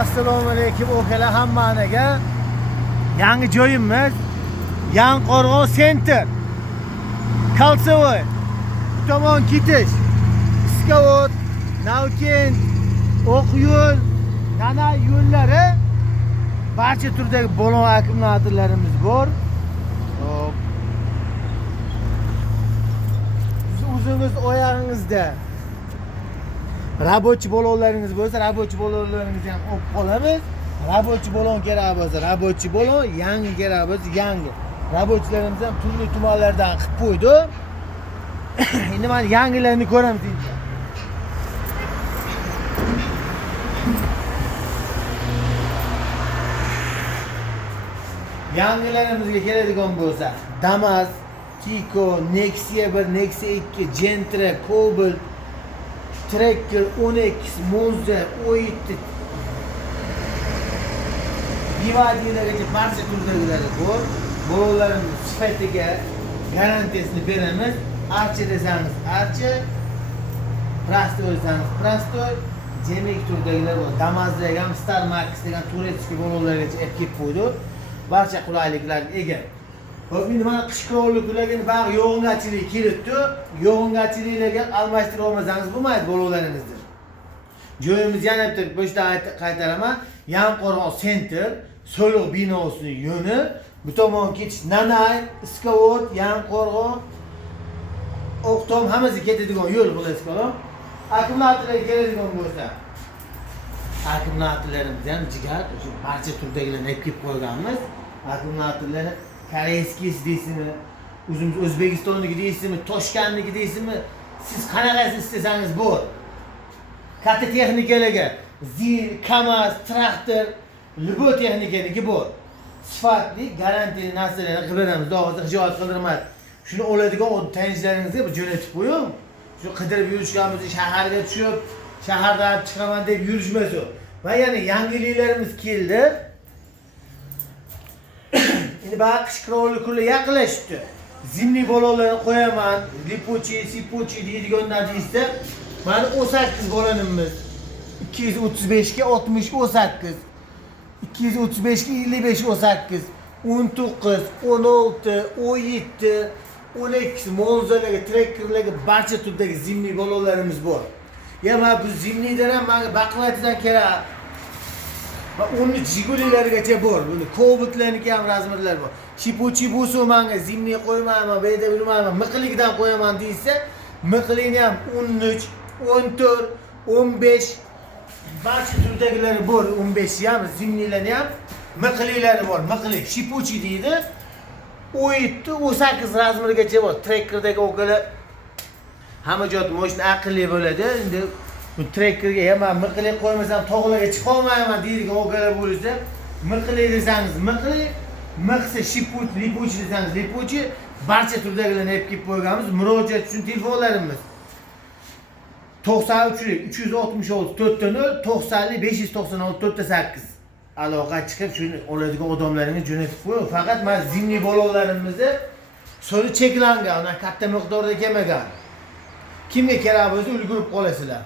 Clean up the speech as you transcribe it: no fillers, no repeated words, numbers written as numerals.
Assalomu alaykum o'kalar hammaniga. Yangi joyimiz Yangiqo'rg'on Center. Kalsovoy. Bu tomon ketish. Iskavod, Navkent, Oqyo'l, Nana yo'llari barcha turdagi bolon akkumulyatorlarimiz bor. Hop. O'zingiz oyog'ingizda rabochi balonlaringiz bo'lsa, rabochi balonlaringizni ham olib qolamiz. Rabochi balon kerak bo'lsa, rabochi balon, yangi kerak bo'lsa, yangi. Rabochilarimiz ham turli tumanlardan qilib qo'ydi. Endi mana yangilarni ko'ramiz endi. Yangilarimizga keladigan bo'lsa, Damas, Kiko, Nexia 1, Nexia 2, Gentra, Cobalt, Tracker, Onyx, Monza, O7 Bivadiyalargacha barcha turdagilar bor. Balonlarimiz sifatiga garantiyasini beramiz. Archa desangiz archa, Prasto desangiz Prasto, Gemik turdagilar bor. Damasdagi ham Star Max degan turetskiy balonlargacha olib kelib qo'ydi. Barcha qulayliklarga ega. Hop, endi mana qish qurolliklarga bari yog'ingarchilik kelibdi. Yog'ingarchiliklarga almashtirib olmasangiz bo'lmaydi balonlaringizni. Joyimiz yana bitta boshdan qaytaraman. Yangiqo'rg'on Center, So'liq binosining yo'ni. Bu tomon ketish Nanay, Iskavod, Yangiqo'rg'on, Oqtom hammasi ketadigan yo'l bo'lasiz qalam. Akkumulyatorlarga keladigan bo'lsa, akkumulyatorlarimiz ham jigar, o'sha barcha turdagilarni olib kelib qo'yganmiz. Akkumulyatorlarni koreyskiy deysizmi, o'zimiz O'zbekistonniki deysizmi, Toshkentniki deysizmi, siz qanaqasini istasangiz bor. Katta texnikalarga zil, KAMAZ, traktor, любой texnikaniki bor. Sifatli, garantiyali narsalarni qilib beramiz. Hozir hijoat qildirmaydi. Shuni oladigan tanishalaringizga bir jo'natib qo'ying. Shu qidirib yurishganimizni shaharga tushib, shahardan chiqaman deb yurishmas u. Va yana yangiliklarimiz keldi. Endi bari qish qurolliklar yaqinlashibdi. Zimli balonlarni qo'yaman, lipochi, sipochi deydiganlar deysa, mana 18 balonimiz. 235 ga 60 18. 235 ga 55 18. 19, 16, 17, 12 Monzalarga, Trackerlarga barcha turdagi zimli balonlarimiz bor. Ya mana bu zimlidan ham menga baquvvatidan kerak. Va 13 Jigulilargacha bor. Buni Cobaltlarniki ham razmerlar bor. Shipuchi bo'lsa menga zimli qo'ymayman, bu yerda bilmayman, miqligidan qo'yaman deysa, miqlini ham 13, 14, 15 barcha turdagilari bor. 15 ham zimlilarni ham miqlilari bor. Miqli Shipuchi deydi. 17, 18 razmergacha bor. Trackerdagi o'qalar hamma joy mashina aqlli bo'ladi. Endi bu trekkerga ham miqli qo'ymasam tog'larga chiqa olmayman deydigan o'qalar bo'lsa, miqli desangiz miqli, miqsa shipuch, lipuch desangiz lipuchi, barcha turdagilarni olib kelib qo'yganmiz. Murojaat uchun telefonlarimiz 93 366 4 90 596 4 aloqa chiqib shuni oladigan odamlaringiz jo'natib qo'ying. Faqat men zimli balonlarimizni soni cheklangan, katta miqdorda kelmagan. Kimga kerak bo'lsa ulgurib qolasizlar.